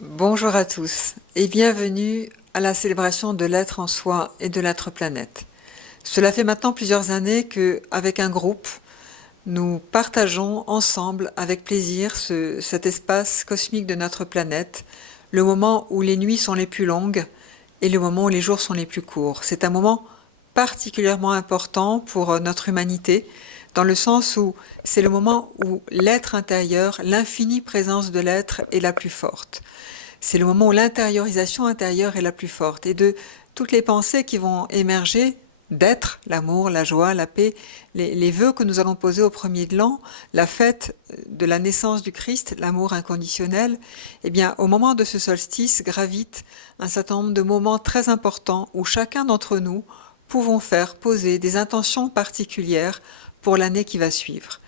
Bonjour à tous et bienvenue à la célébration de l'être en soi et de l'être planète. Cela fait maintenant plusieurs années que, avec un groupe, nous partageons ensemble avec plaisir cet espace cosmique de notre planète, le moment où les nuits sont les plus longues et le moment où les jours sont les plus courts. C'est un moment particulièrement important pour notre humanité, dans le sens où c'est le moment où l'être intérieur, l'infinie présence de l'être est la plus forte. C'est le moment où l'intériorisation intérieure est la plus forte. Et de toutes les pensées qui vont émerger d'être, l'amour, la joie, la paix, les vœux que nous allons poser au premier de l'an, la fête de la naissance du Christ, l'amour inconditionnel, eh bien, au moment de ce solstice gravite un certain nombre de moments très importants où chacun d'entre nous pouvons faire poser des intentions particulières pour l'année qui va suivre.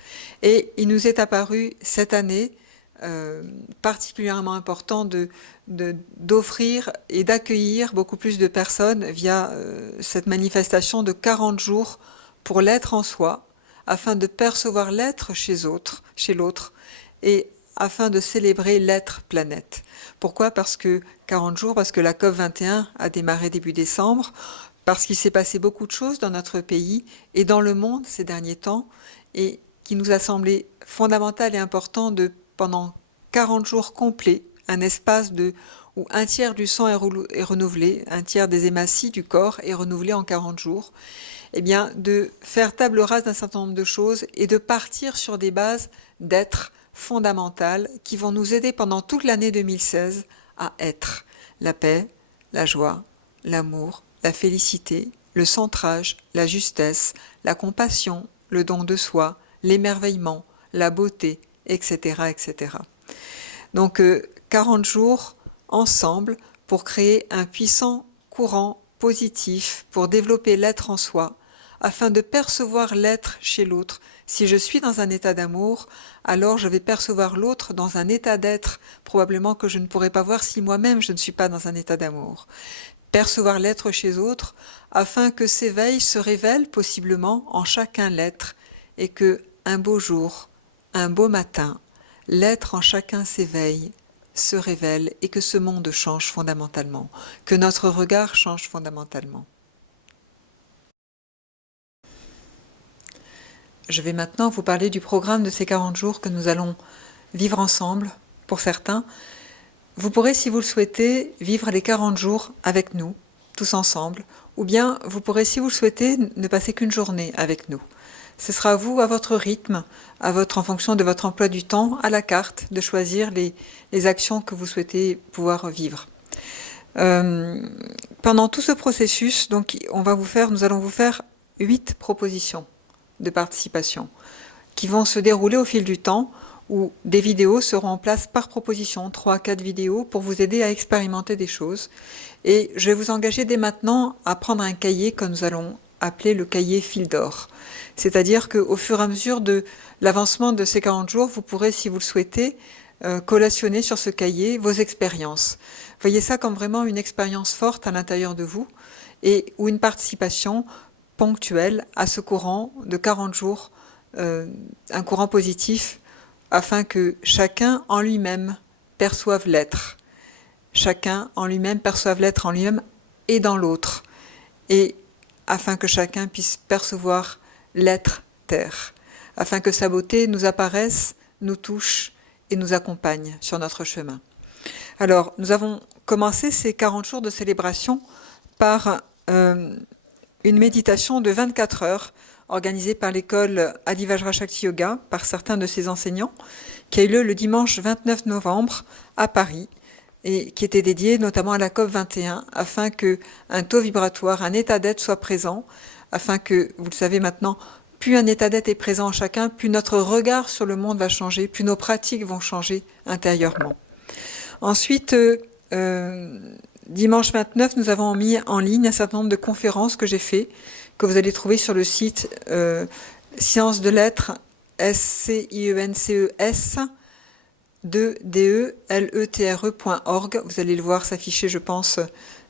Et il nous est apparu cette année particulièrement important d'offrir et d'accueillir beaucoup plus de personnes via cette manifestation de 40 jours pour l'être en soi, afin de percevoir l'être chez l'autre, et afin de célébrer l'être planète. Pourquoi ? Parce que 40 jours, parce que la COP 21 a démarré début décembre, parce qu'il s'est passé beaucoup de choses dans notre pays et dans le monde ces derniers temps, et qui nous a semblé fondamental et important de, pendant 40 jours complets, un espace où un tiers du sang est renouvelé, un tiers des hématies du corps est renouvelé en 40 jours, eh bien, de faire table rase d'un certain nombre de choses et de partir sur des bases d'être fondamentales qui vont nous aider pendant toute l'année 2016 à être la paix, la joie, l'amour, la félicité, le centrage, la justesse, la compassion, le don de soi, l'émerveillement, la beauté, etc., etc. Donc 40 jours ensemble pour créer un puissant courant positif, pour développer l'être en soi, afin de percevoir l'être chez l'autre. Si je suis dans un état d'amour, alors je vais percevoir l'autre dans un état d'être, probablement que je ne pourrais pas voir si moi-même je ne suis pas dans un état d'amour. Percevoir l'être chez autres, afin que s'éveille, se révèle possiblement en chacun l'être, et que, un beau jour, un beau matin, l'être en chacun s'éveille, se révèle, et que ce monde change fondamentalement, que notre regard change fondamentalement. Je vais maintenant vous parler du programme de ces 40 jours que nous allons vivre ensemble, pour certains. Vous pourrez, si vous le souhaitez, vivre les 40 jours avec nous, tous ensemble, ou bien vous pourrez, si vous le souhaitez, ne passer qu'une journée avec nous. Ce sera à vous, à votre rythme, en fonction de votre emploi du temps, à la carte, de choisir les actions que vous souhaitez pouvoir vivre. Pendant tout ce processus, donc, nous allons vous faire 8 propositions de participation qui vont se dérouler au fil du temps, où des vidéos seront en place par proposition, 3 à 4 vidéos pour vous aider à expérimenter des choses. Et je vais vous engager dès maintenant à prendre un cahier que nous allons appeler le cahier fil d'or. C'est-à-dire qu'au fur et à mesure de l'avancement de ces 40 jours, vous pourrez, si vous le souhaitez, collationner sur ce cahier vos expériences. Voyez ça comme vraiment une expérience forte à l'intérieur de vous, ou une participation ponctuelle à ce courant de 40 jours, un courant positif, afin que chacun en lui-même perçoive l'être. Chacun en lui-même perçoive l'être en lui-même et dans l'autre. Et afin que chacun puisse percevoir l'être terre. Afin que sa beauté nous apparaisse, nous touche et nous accompagne sur notre chemin. Alors, nous avons commencé ces 40 jours de célébration par une méditation de 24 heures organisée par l'école Adi Vajrashakti Yoga, par certains de ses enseignants, qui a eu lieu le dimanche 29 novembre à Paris, et qui était dédiée notamment à la COP 21, afin qu'un taux vibratoire, un état d'être soit présent, afin que, vous le savez maintenant, plus un état d'être est présent en chacun, plus notre regard sur le monde va changer, plus nos pratiques vont changer intérieurement. Ensuite, dimanche 29, nous avons mis en ligne un certain nombre de conférences que j'ai fait, que vous allez trouver sur le site Sciences de l'être, SCIENCES, 2DELETRE.org. Vous allez le voir s'afficher, je pense,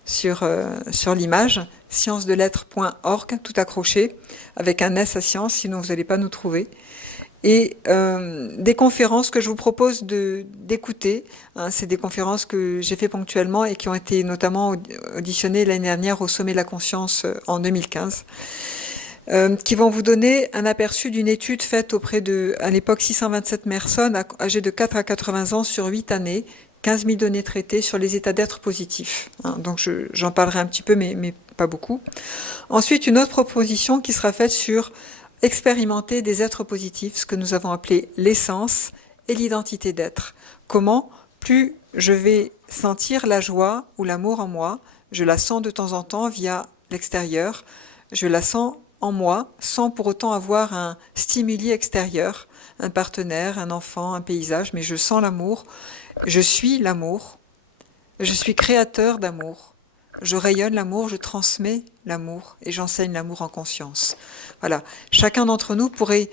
sur l'image, sciencesdelettre.org, tout accroché, avec un S à science, sinon vous n'allez pas nous trouver. et des conférences que je vous propose d'écouter. Hein, c'est des conférences que j'ai fait ponctuellement et qui ont été notamment auditionnées l'année dernière au Sommet de la Conscience en 2015. Qui vont vous donner un aperçu d'une étude faite auprès de, à l'époque, 627 personnes âgées de 4 à 80 ans sur 8 années, 15 000 données traitées sur les états d'être positifs. Hein, donc j'en parlerai un petit peu, mais pas beaucoup. Ensuite, une autre proposition qui sera faite sur expérimenter des êtres positifs, ce que nous avons appelé l'essence et l'identité d'être. Comment, plus je vais sentir la joie ou l'amour en moi, je la sens de temps en temps via l'extérieur, je la sens en moi, sans pour autant avoir un stimuli extérieur, un partenaire, un enfant, un paysage, mais je sens l'amour, je suis l'amour, je suis créateur d'amour, je rayonne l'amour, je transmets l'amour et j'enseigne l'amour en conscience. Voilà, chacun d'entre nous pourrait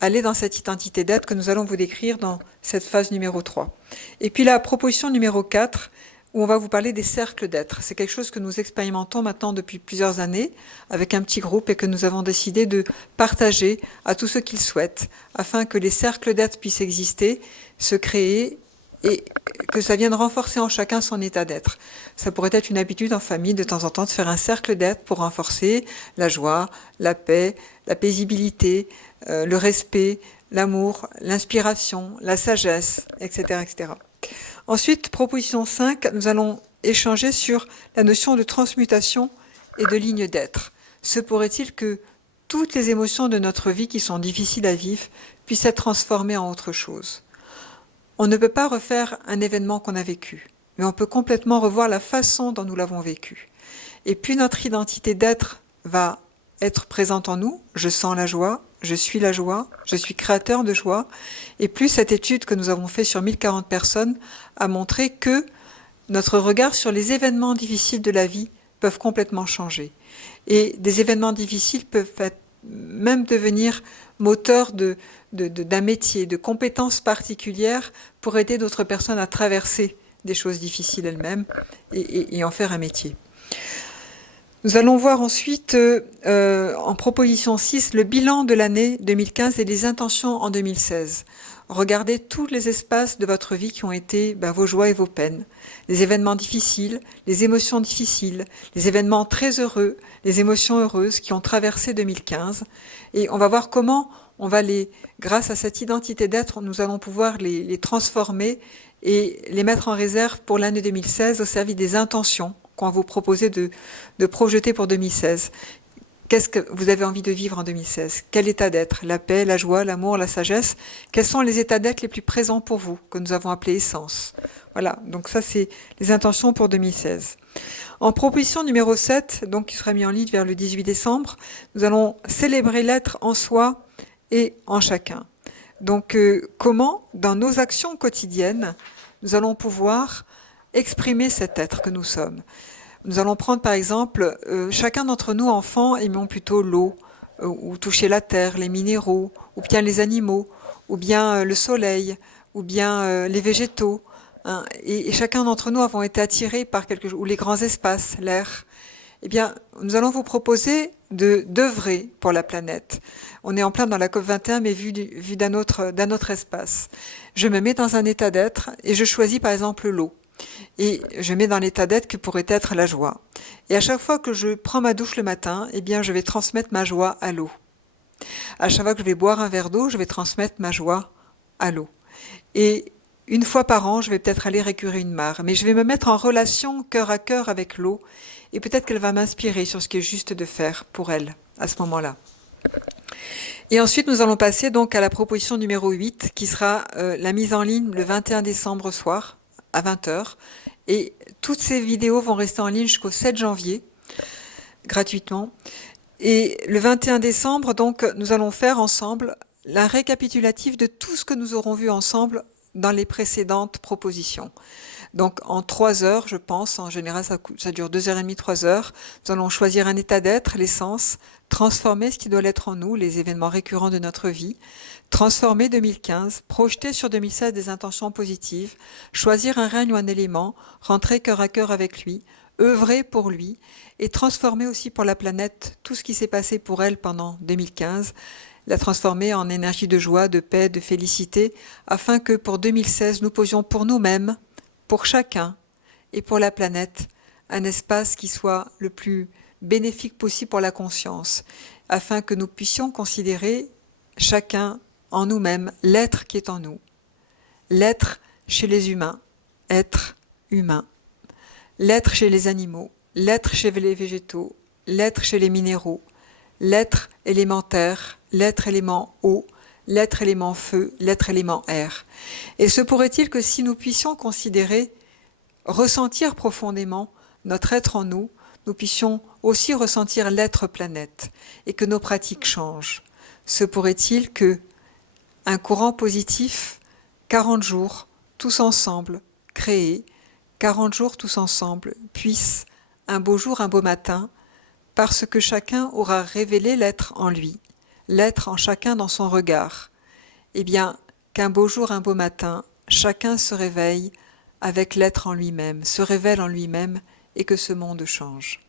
aller dans cette identité d'être que nous allons vous décrire dans cette phase numéro 3. Et puis la proposition numéro 4, où on va vous parler des cercles d'être. C'est quelque chose que nous expérimentons maintenant depuis plusieurs années avec un petit groupe et que nous avons décidé de partager à tous ceux qui le souhaitent, afin que les cercles d'être puissent exister, se créer et que ça vienne renforcer en chacun son état d'être. Ça pourrait être une habitude en famille de temps en temps de faire un cercle d'être pour renforcer la joie, la paix, la paisibilité, le respect, l'amour, l'inspiration, la sagesse, etc., etc. Ensuite, proposition 5, nous allons échanger sur la notion de transmutation et de ligne d'être. Se pourrait-il que toutes les émotions de notre vie qui sont difficiles à vivre puissent être transformées en autre chose? On ne peut pas refaire un événement qu'on a vécu, mais on peut complètement revoir la façon dont nous l'avons vécu. Et puis notre identité d'être va être présente en nous, je sens la joie, je suis créateur de joie, et plus cette étude que nous avons faite sur 1040 personnes a montré que notre regard sur les événements difficiles de la vie peuvent complètement changer. Et des événements difficiles peuvent même devenir moteur d'un métier, de compétences particulières pour aider d'autres personnes à traverser des choses difficiles elles-mêmes et en faire un métier. Nous allons voir ensuite, en proposition 6, le bilan de l'année 2015 et les intentions en 2016. Regardez tous les espaces de votre vie qui ont été vos joies et vos peines, les événements difficiles, les émotions difficiles, les événements très heureux, les émotions heureuses qui ont traversé 2015. Et on va voir comment on va grâce à cette identité d'être, nous allons pouvoir les transformer et les mettre en réserve pour l'année 2016 au service des intentions qu'on va vous proposer de projeter pour 2016. Qu'est-ce que vous avez envie de vivre en 2016? Quel état d'être? La paix, la joie, l'amour, la sagesse? Quels sont les états d'être les plus présents pour vous, que nous avons appelés essence? Voilà, donc ça c'est les intentions pour 2016. En proposition numéro 7, donc qui sera mis en ligne vers le 18 décembre, nous allons célébrer l'être en soi et en chacun. Donc comment, dans nos actions quotidiennes, nous allons pouvoir exprimer cet être que nous sommes. Nous allons prendre par exemple, chacun d'entre nous, enfants, aimons plutôt l'eau, ou toucher la terre, les minéraux, ou bien les animaux, ou bien le soleil, ou bien les végétaux. Hein, et chacun d'entre nous avons été attirés par quelque chose, ou les grands espaces, l'air. Eh bien, nous allons vous proposer d'œuvrer pour la planète. On est en plein dans la COP21, mais vu d'un autre espace. Je me mets dans un état d'être et je choisis par exemple l'eau. Et je mets dans l'état d'être que pourrait être la joie. Et à chaque fois que je prends ma douche le matin, eh bien, je vais transmettre ma joie à l'eau. À chaque fois que je vais boire un verre d'eau, je vais transmettre ma joie à l'eau. Et une fois par an, je vais peut-être aller récurer une mare, mais je vais me mettre en relation cœur à cœur avec l'eau, et peut-être qu'elle va m'inspirer sur ce qui est juste de faire pour elle, à ce moment-là. Et ensuite, nous allons passer donc à la proposition numéro 8, qui sera la mise en ligne le 21 décembre soir, à 20h. Et toutes ces vidéos vont rester en ligne jusqu'au 7 janvier, gratuitement. Et le 21 décembre, donc, nous allons faire ensemble la récapitulative de tout ce que nous aurons vu ensemble dans les précédentes propositions. Donc, en 3 heures, je pense, en général, ça dure 2h30, 3 heures. Nous allons choisir un état d'être, l'essence, transformer ce qui doit l'être en nous, les événements récurrents de notre vie, transformer 2015, projeter sur 2016 des intentions positives, choisir un règne ou un élément, rentrer cœur à cœur avec lui, œuvrer pour lui et transformer aussi pour la planète tout ce qui s'est passé pour elle pendant 2015 la transformer en énergie de joie, de paix, de félicité, afin que pour 2016, nous posions pour nous-mêmes, pour chacun et pour la planète, un espace qui soit le plus bénéfique possible pour la conscience, afin que nous puissions considérer chacun en nous-mêmes l'être qui est en nous, l'être chez les humains, être humain, l'être chez les animaux, l'être chez les végétaux, l'être chez les minéraux, l'être élémentaire, l'être élément eau, l'être élément feu, l'être élément air. Et se pourrait-il que si nous puissions considérer, ressentir profondément notre être en nous, nous puissions aussi ressentir l'être planète et que nos pratiques changent. Se pourrait-il que un courant positif, 40 jours, tous ensemble, créés, 40 jours tous ensemble, puisse, un beau jour, un beau matin, parce que chacun aura révélé l'être en lui, l'être en chacun dans son regard, eh bien, qu'un beau jour, un beau matin, chacun se réveille avec l'être en lui-même, se révèle en lui-même et que ce monde change.